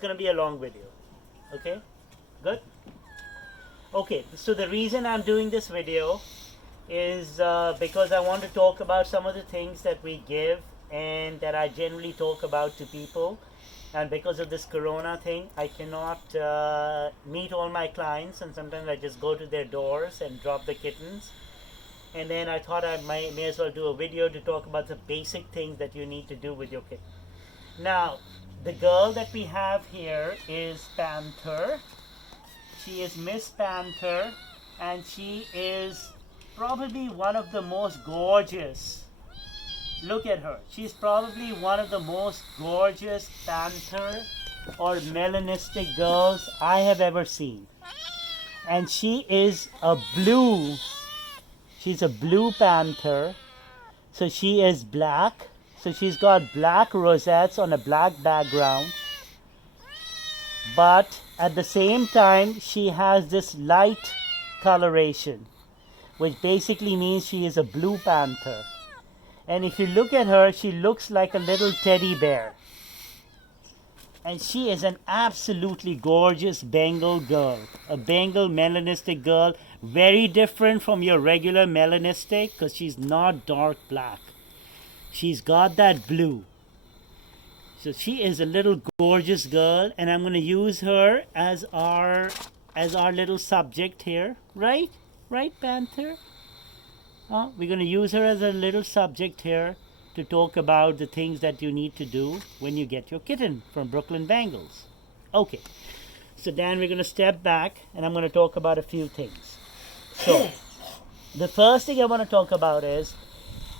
Going to be a long video. Okay, good. Okay, so the reason I'm doing this video is because I want to talk about some of the things that we give and that I generally talk about to people. And because of this corona thing, I cannot meet all my clients, and sometimes I just go to their doors and drop the kittens. And then I thought I may as well do a video to talk about the basic things that you need to do with your kitten. Now, the girl that we have here is Panther. She is Miss Panther, and she is probably one of the most gorgeous. Look at her. She's probably one of the most gorgeous panther or melanistic girls I have ever seen. And she is a blue. She's a blue panther. So she is black. So she's got black rosettes on a black background. But at the same time, she has this light coloration, which basically means she is a blue panther. And if you look at her, she looks like a little teddy bear. And she is an absolutely gorgeous Bengal girl, a Bengal melanistic girl, very different from your regular melanistic because she's not dark black. She's got that blue. So she is a little gorgeous girl, and I'm going to use her as our little subject here, right? Right, Panther? We're going to use her as a little subject here to talk about the things that you need to do when you get your kitten from Brooklyn Bengals. Okay, so Dan, we're going to step back and I'm going to talk about a few things. So, the first thing I want to talk about is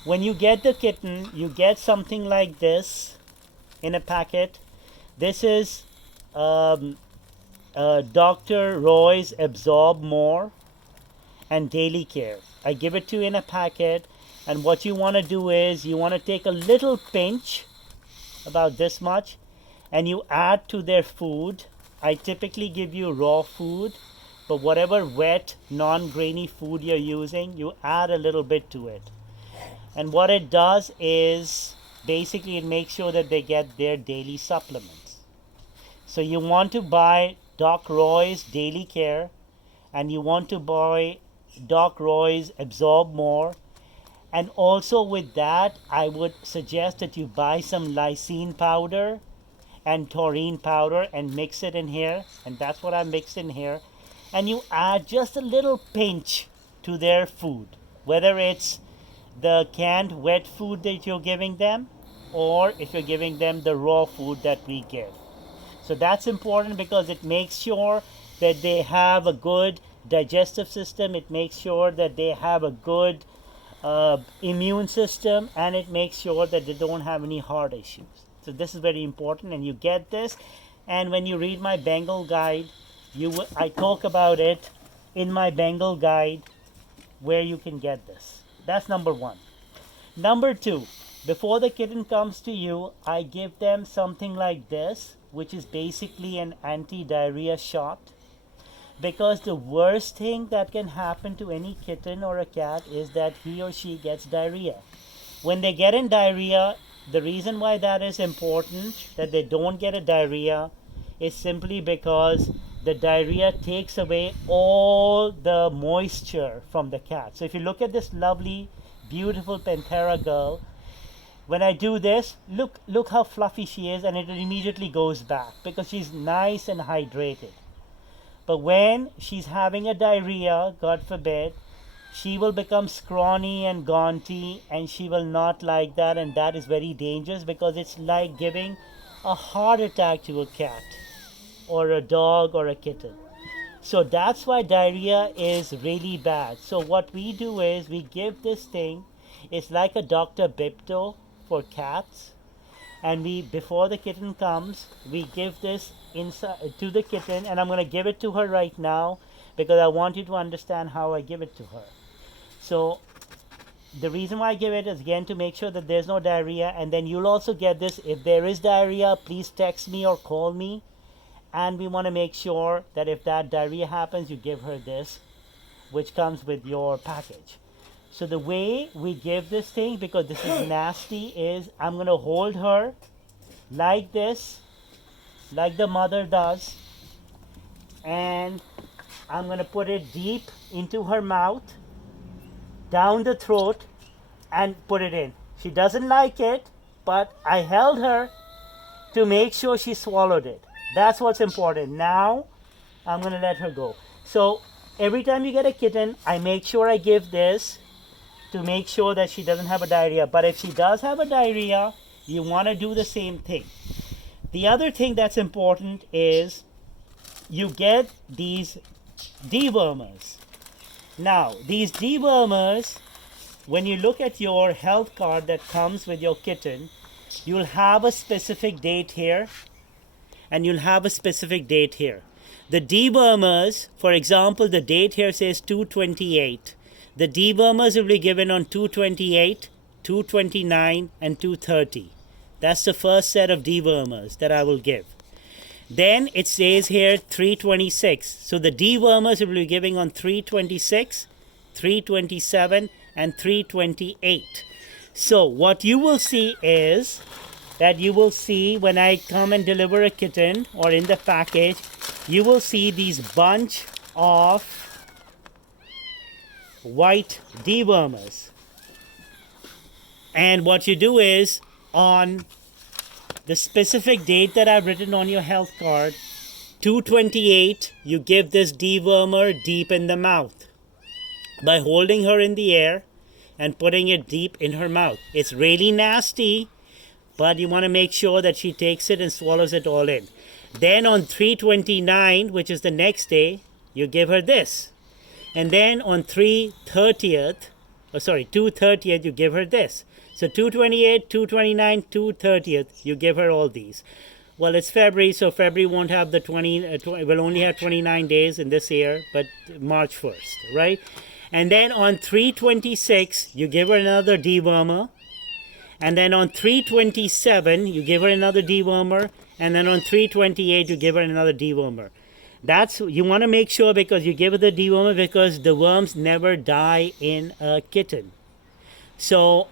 when you get the kitten, you get something like this in a packet. This is Dr. Roy's Absorb More and Daily Care. I give it to you in a packet, and what you want to do is you want to take a little pinch, about this much, and you add to their food. I typically give you raw food, but whatever wet, non-grainy food you're using, you add a little bit to it. And what it does is basically it makes sure that they get their daily supplements. So you want to buy Doc Roy's Daily Care, and you want to buy Doc Roy's Absorb More. And also with that, I would suggest that you buy some lysine powder and taurine powder and mix it in here. And that's what I mixed in here. And you add just a little pinch to their food, whether it's the canned wet food that you're giving them, or if you're giving them the raw food that we give. So that's important because it makes sure that they have a good digestive system, it makes sure that they have a good immune system, and it makes sure that they don't have any heart issues. So this is very important, and you get this. And when you read my Bengal guide, I talk about it in my Bengal guide where you can get this. That's number one. Number two, before the kitten comes to you, I give them something like this, which is basically an anti-diarrhea shot. Because the worst thing that can happen to any kitten or a cat is that he or she gets diarrhea. When they get in diarrhea, the reason why that is important, that they don't get a diarrhea, is simply because the diarrhea takes away all the moisture from the cat. So if you look at this lovely, beautiful Panthera girl, when I do this, look how fluffy she is, and it immediately goes back because she's nice and hydrated. But when she's having a diarrhea, God forbid, she will become scrawny and gaunty, and she will not like that, and that is very dangerous because it's like giving a heart attack to a cat or a dog or a kitten. So that's why diarrhea is really bad. So what we do is we give this thing, it's like a Dr. Bipto for cats. And before the kitten comes, we give this inside to the kitten, and I'm going to give it to her right now because I want you to understand how I give it to her. So the reason why I give it is again to make sure that there's no diarrhea, and then you'll also get this. If there is diarrhea, please text me or call me, and we want to make sure that if that diarrhea happens, you give her this, which comes with your package. So the way we give this thing, because this is nasty, is I'm going to hold her like this, like the mother does, and I'm going to put it deep into her mouth, down the throat, and put it in. She doesn't like it, but I held her to make sure she swallowed it. That's what's important. Now I'm going to let her go. So every time you get a kitten, I make sure I give this to make sure that she doesn't have a diarrhea. But if she does have a diarrhea, you want to do the same thing. The other thing that's important is you get these dewormers. Now, these dewormers, when you look at your health card that comes with your kitten, you'll have a specific date here, and you'll have a specific date here. The dewormers, for example, the date here says 2/28. The dewormers will be given on 2/28, 2/29, and 2/30. That's the first set of dewormers that I will give. Then it says here 3/26. So the dewormers will be giving on 3/26, 3/27, and 3/28. So what you will see is that you will see when I come and deliver a kitten or in the package, you will see these bunch of white dewormers. And what you do is on the specific date that I've written on your health card, 2/28, you give this dewormer deep in the mouth by holding her in the air and putting it deep in her mouth. It's really nasty, but you want to make sure that she takes it and swallows it all in. Then on 3/29, which is the next day, you give her this. And then on 2/30th, you give her this. So 2/28, 2/29, 2/30th, you give her all these. Well, it's February, so February won't have the will only have 29 days in this year, but March 1st, right? And then on 3/26, you give her another dewormer. And then on 3/27, you give her another dewormer. And then on 3/28, you give her another dewormer. You want to make sure, because you give her the dewormer because the worms never die in a kitten. So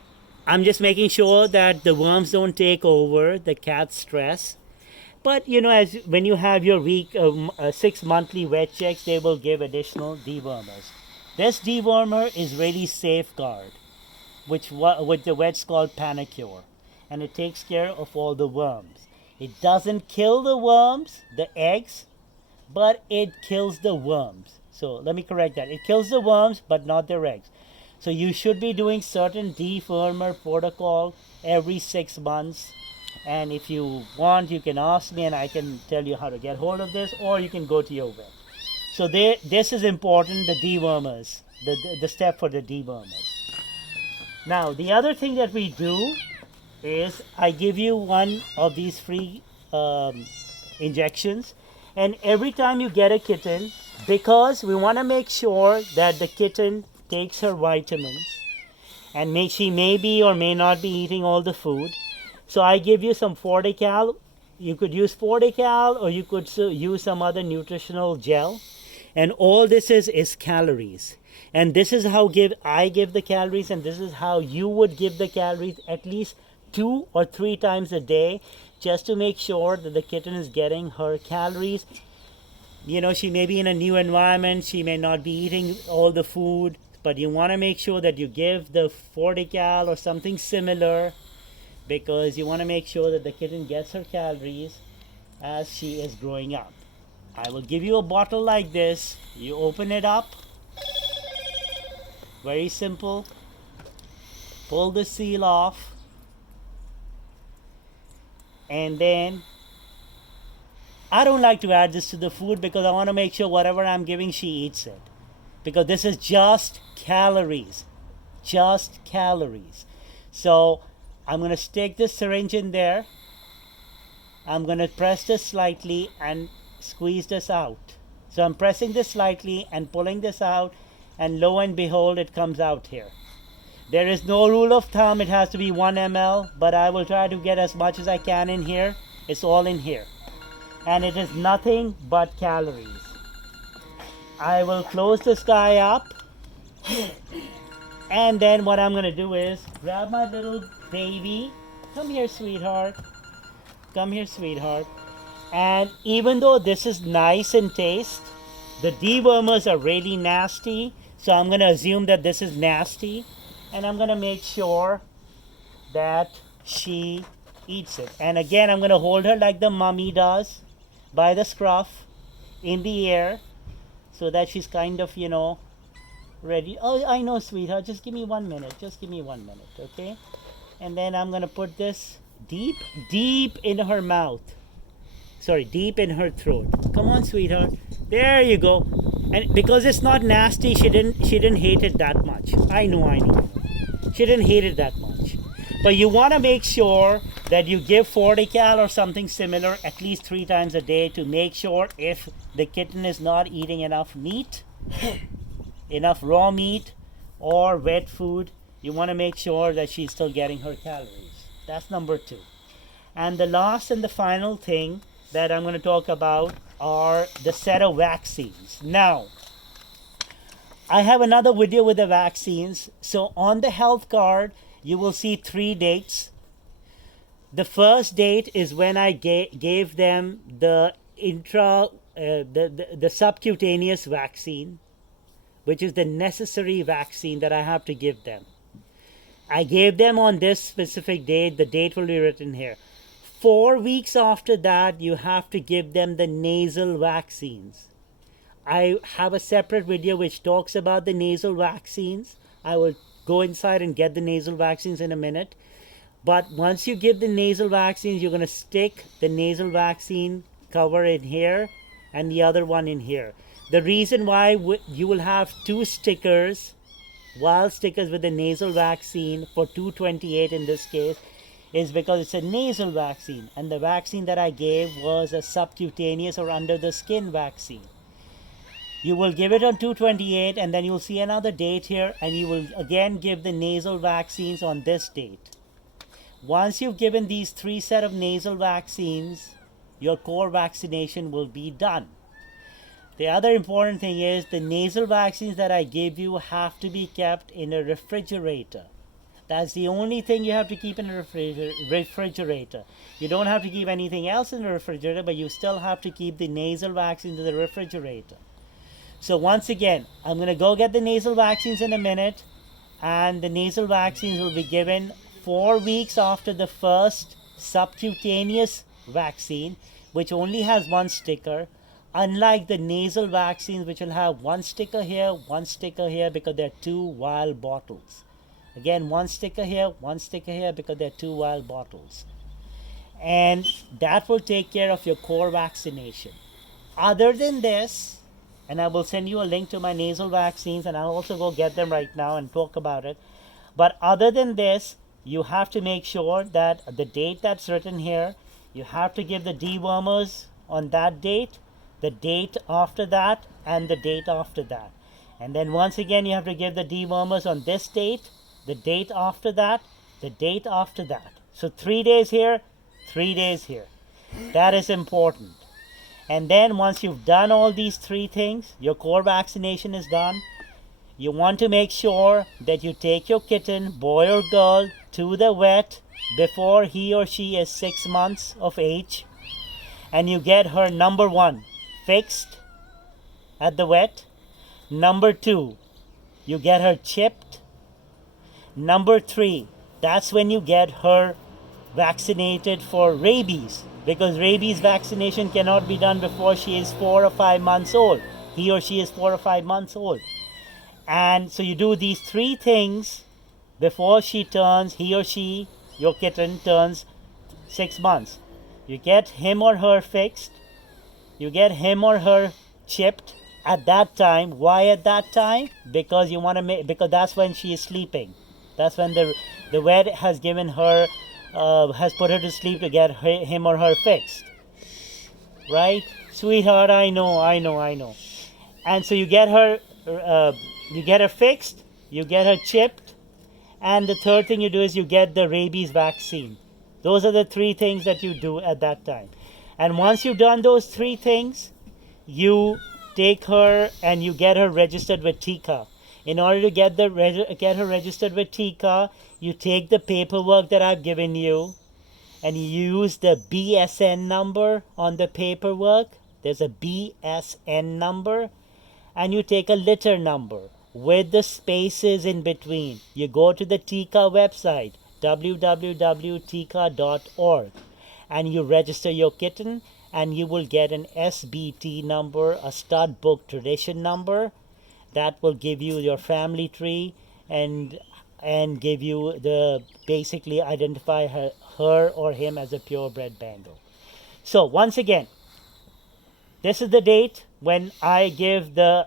I'm just making sure that the worms don't take over the cat's stress. But when you have your 6 monthly vet checks, they will give additional dewormers. This dewormer is really Safeguard, which the vets call Panicure, and it takes care of all the worms. It doesn't kill the worms, the eggs, but it kills the worms. So let me correct that. It kills the worms, but not their eggs. So you should be doing certain dewormer protocol every 6 months. And if you want, you can ask me and I can tell you how to get hold of this, or you can go to your vet. So this is important, the dewormers, the step for the dewormers. Now, the other thing that we do is I give you one of these free injections. And every time you get a kitten, because we want to make sure that the kitten takes her vitamins, and she may be or may not be eating all the food. So I give you some Fortical. You could use Fortical, or you could use some other nutritional gel. And all this is calories. And this is how I give the calories, and this is how you would give the calories at least 2 or 3 times a day, just to make sure that the kitten is getting her calories. She may be in a new environment, she may not be eating all the food, but you want to make sure that you give the Fortical or something similar, because you want to make sure that the kitten gets her calories as she is growing up. I will give you a bottle like this. You open it up. Very simple. Pull the seal off. And then I don't like to add this to the food because I want to make sure whatever I'm giving, she eats it. Because this is just calories. Just calories. So I'm going to stick this syringe in there. I'm going to press this slightly and squeeze this out. So I'm pressing this slightly and pulling this out, and lo and behold, it comes out here. There is no rule of thumb, it has to be 1 ml, but I will try to get as much as I can in here. It's all in here. And it is nothing but calories. I will close this guy up. And then what I'm going to do is grab my little baby. Come here, sweetheart. Come here, sweetheart. And even though this is nice in taste, the dewormers are really nasty. So I'm going to assume that this is nasty. And I'm going to make sure that she eats it. And again, I'm going to hold her like the mummy does by the scruff in the air so that she's kind of, ready. Oh, I know, sweetheart. Just give me 1 minute. Just give me 1 minute, okay? And then I'm going to put this deep in her mouth. Sorry, deep in her throat. Come on, sweetheart. There you go. And because it's not nasty, she didn't hate it that much. I know. She didn't hate it that much. But you want to make sure that you give 40 cal or something similar at least 3 times a day to make sure if the kitten is not eating enough meat, enough raw meat or wet food, you want to make sure that she's still getting her calories. That's number 2. And the last and the final thing that I'm going to talk about are the set of vaccines. Now, I have another video with the vaccines. So on the health card, you will see 3 dates. The first date is when I gave them the the subcutaneous vaccine, which is the necessary vaccine that I have to give them. I gave them on this specific date. The date will be written here. 4 weeks after that, you have to give them the nasal vaccines. I have a separate video which talks about the nasal vaccines. I will go inside and get the nasal vaccines in a minute. But once you give the nasal vaccines, you're going to stick the nasal vaccine cover in here and the other one in here. The reason why you will have 2 stickers, wild stickers with the nasal vaccine for $228 in this case, is because it's a nasal vaccine, and the vaccine that I gave was a subcutaneous or under the skin vaccine. You will give it on 228, and then you'll see another date here, and you will again give the nasal vaccines on this date. Once you've given these 3 set of nasal vaccines, your core vaccination will be done. The other important thing is the nasal vaccines that I gave you have to be kept in a refrigerator. That's the only thing you have to keep in a refrigerator. You don't have to keep anything else in the refrigerator, but you still have to keep the nasal vaccines in the refrigerator. So once again, I'm going to go get the nasal vaccines in a minute, and the nasal vaccines will be given 4 weeks after the first subcutaneous vaccine, which only has 1 sticker, unlike the nasal vaccines, which will have 1 sticker here, 1 sticker here, because they're 2 vial bottles. Again, 1 sticker here, 1 sticker here, because they're 2 vial bottles. And that will take care of your core vaccination. Other than this, and I will send you a link to my nasal vaccines, and I'll also go get them right now and talk about it. But other than this, you have to make sure that the date that's written here, you have to give the dewormers on that date, the date after that, and the date after that. And then once again, you have to give the dewormers on this date, the date after that, the date after that. So 3 days here, 3 days here. That is important. And then once you've done all these 3 things, your core vaccination is done. You want to make sure that you take your kitten, boy or girl, to the vet before he or she is 6 months of age. And you get her, number 1, fixed at the vet. Number 2, you get her chipped. Number 3, that's when you get her vaccinated for rabies, because rabies vaccination cannot be done before she is 4 or 5 months old. He or she is 4 or 5 months old. And so you do these 3 things before he or she, your kitten, turns 6 months. You get him or her fixed. You get him or her chipped at that time. Why at that time? Because you want to because that's when she is sleeping. That's when the vet has given her, has put her to sleep to get him or her fixed. Right? Sweetheart, I know. And so you get her fixed, you get her chipped, and the third thing you do is you get the rabies vaccine. Those are the 3 things that you do at that time. And once you've done those 3 things, you take her and you get her registered with TICA. In order to get her registered with TICA, you take the paperwork that I've given you and you use the BSN number on the paperwork. There's a BSN number, and you take a litter number with the spaces in between. You go to the TICA website, www.tika.org, and you register your kitten, and you will get an SBT number, a stud book tradition number, that will give you your family tree and give you the basically identify her or him as a purebred Bengal. So once again, this is the date when I give the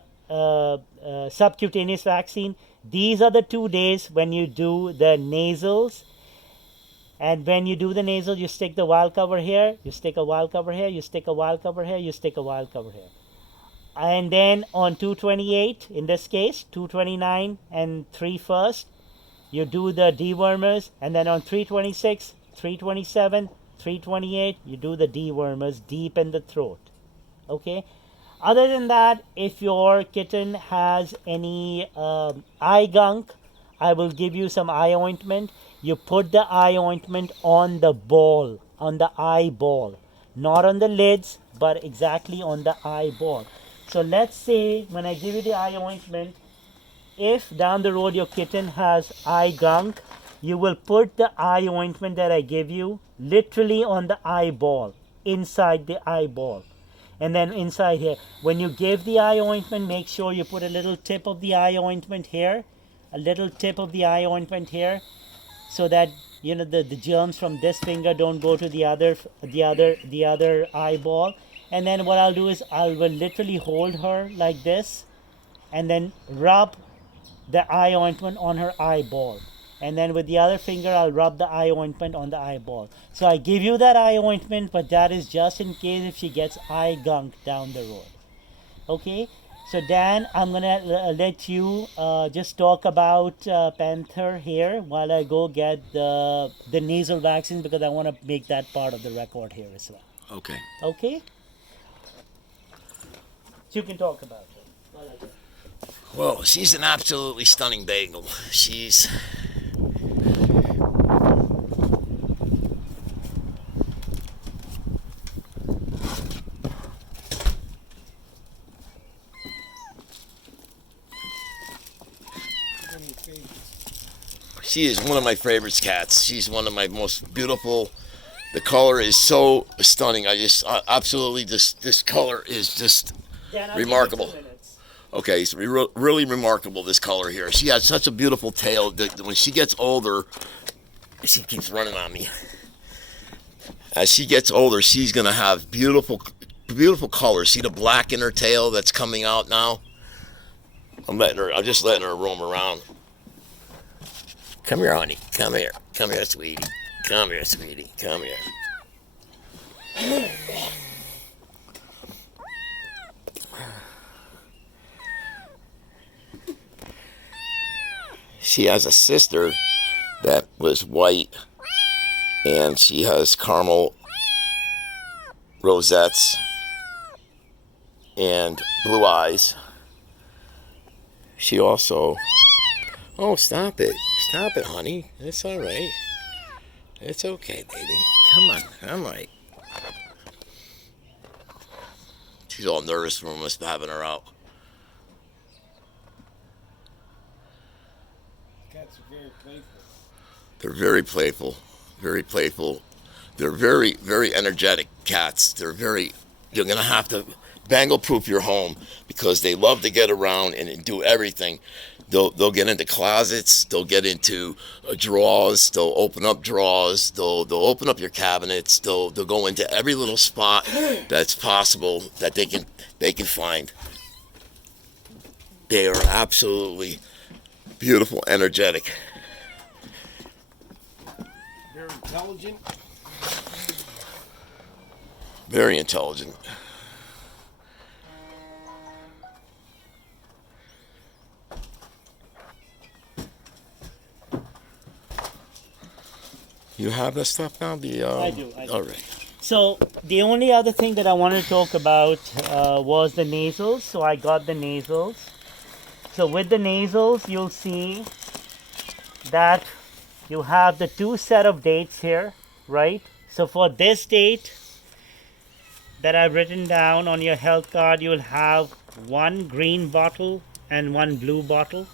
subcutaneous vaccine. These are the 2 days when you do the nasals. And when you do the nasal, you stick the vial cover here, you stick a vial cover here, you stick a vial cover here, you stick a vial cover here. And then on 228, in this case, 229 and 3 you do the dewormers. And then on 326, 327, 328, you do the dewormers deep in the throat. Okay? Other than that, if your kitten has any eye gunk, I will give you some eye ointment. You put the eye ointment on the ball, on the eyeball, not on the lids, but exactly on the eyeball. So let's say when I give you the eye ointment, if down the road your kitten has eye gunk, you will put the eye ointment that I give you literally on the eyeball, inside the eyeball. And then inside here, when you give the eye ointment, make sure you put a little tip of the eye ointment here, a little tip of the eye ointment here, so that the germs from this finger don't go to the other eyeball. And then what I'll do is I will literally hold her like this, and then rub the eye ointment on her eyeball. And then with the other finger, I'll rub the eye ointment on the eyeball. So I give you that eye ointment, but that is just in case if she gets eye gunk down the road. Okay? So Dan, I'm going to let you just talk about Panther here while I go get the nasal vaccine, because I want to make that part of the record here as well. Okay. Okay? So you can talk about her. Well, she's an absolutely stunning Bengal. She's one of my favorite cats. She's one of my most beautiful. The color is so stunning. Absolutely, this color is just remarkable. Okay, it's really remarkable, this color here. She has such a beautiful tail that when she gets older, she keeps running on me. As she gets older, she's gonna have beautiful colors. See the black in her tail that's coming out now? I'm just letting her roam around. Come here, honey. Come here, sweetie. Come here, sweetie. Come here. She has a sister that was white, and she has caramel rosettes and blue eyes. She also... Oh, stop it, honey. It's all right. It's okay, baby. Come on, I'm right. She's all nervous from us having her out. Cats are very playful. They're very playful. They're very, very energetic cats. You're going to have to Bengal-proof your home, because they love to get around and do everything. They'll get into closets. They'll get into drawers. They'll open up drawers. They'll open up your cabinets. They'll go into every little spot that's possible that they can find. They are absolutely beautiful, energetic. They're intelligent. Very intelligent. You have that stuff now? I do. All right. So the only other thing that I wanted to talk about was the nasals. So I got the nasals. So with the nasals, you'll see that you have the 2 set of dates here, right? So for this date that I've written down on your health card, you'll have one green bottle and one blue bottle.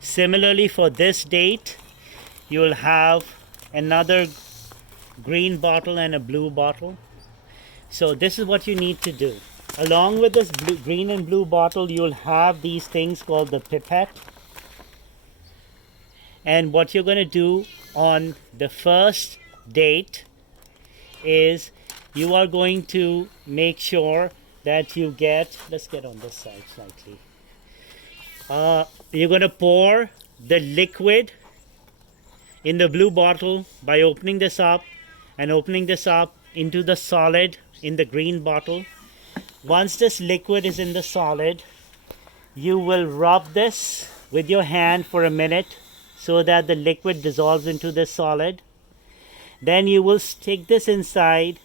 Similarly, for this date, you'll have another green bottle and a blue bottle. So this is what you need to do. Along with this green and blue bottle, you'll have these things called the pipette. And what you're going to do on the first date is you are going to make sure that you get, let's get on this side slightly. You're going to pour the liquid in the blue bottle by opening this up and opening this up into the solid in the green bottle. Once this liquid is in the solid, you will rub this with your hand for a minute so that the liquid dissolves into the solid. Then you will stick this inside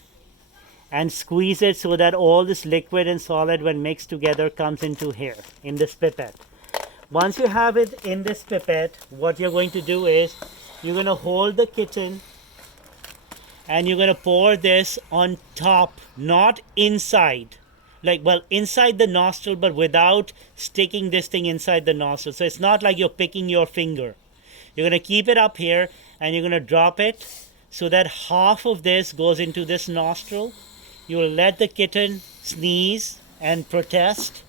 and squeeze it so that all this liquid and solid, when mixed together, comes into here in this pipette. Once you have it in this pipette, what you're going to do is you're going to hold the kitten and you're going to pour this on top, not inside. Inside the nostril, but without sticking this thing inside the nostril. So it's not like you're picking your finger. You're going to keep it up here and you're going to drop it so that half of this goes into this nostril. You will let the kitten sneeze and protest.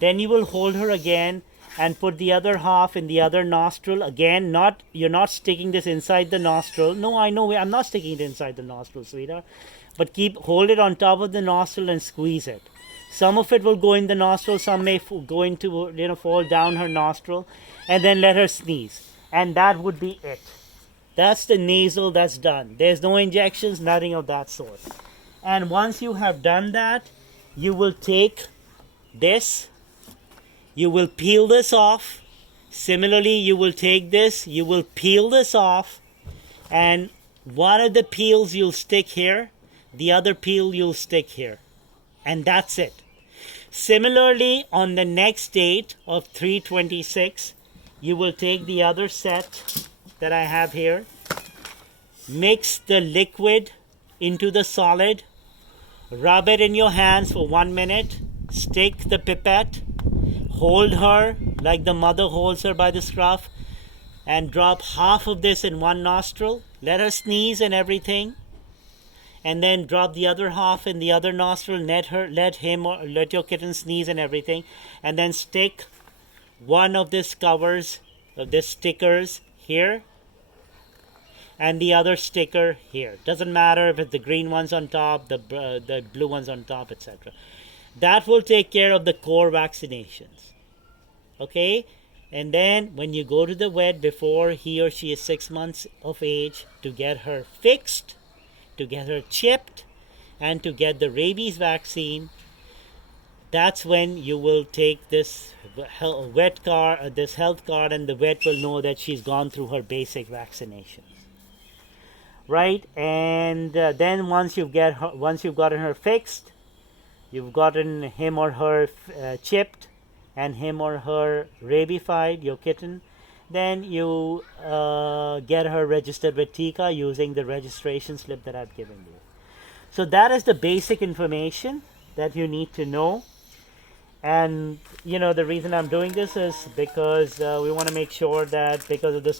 Then you will hold her again and put the other half in the other nostril. Again, you're not sticking this inside the nostril. No, I know I'm not sticking it inside the nostril, sweetheart. But hold it on top of the nostril and squeeze it. Some of it will go in the nostril, some may go into, fall down her nostril, and then let her sneeze. And that would be it. That's the nasal, that's done. There's no injections, nothing of that sort. And once you have done that, you will take this, you will peel this off. Similarly, you will take this, you will peel this off, and one of the peels you'll stick here, the other peel you'll stick here. And that's it. Similarly, on the next date of 3/26, you will take the other set that I have here, mix the liquid into the solid, rub it in your hands for 1 minute, stick the pipette, hold her like the mother holds her by the scruff, and drop half of this in one nostril, let her sneeze and everything, and then drop the other half in the other nostril, let your kitten sneeze and everything, and then stick one of this covers, of this stickers here, and the other sticker here. Doesn't matter if it's the green ones on top, the blue ones on top, etc. That will take care of the core vaccinations. Okay? And then when you go to the vet before he or she is 6 months of age to get her fixed, to get her chipped, and to get the rabies vaccine, that's when you will take this health card, and the vet will know that she's gone through her basic vaccinations, right? And then once you've gotten her fixed, you've gotten him or her chipped, and him or her rabified, your kitten, then you get her registered with Tika using the registration slip that I've given you. So that is the basic information that you need to know. And the reason I'm doing this is because we want to make sure that because of this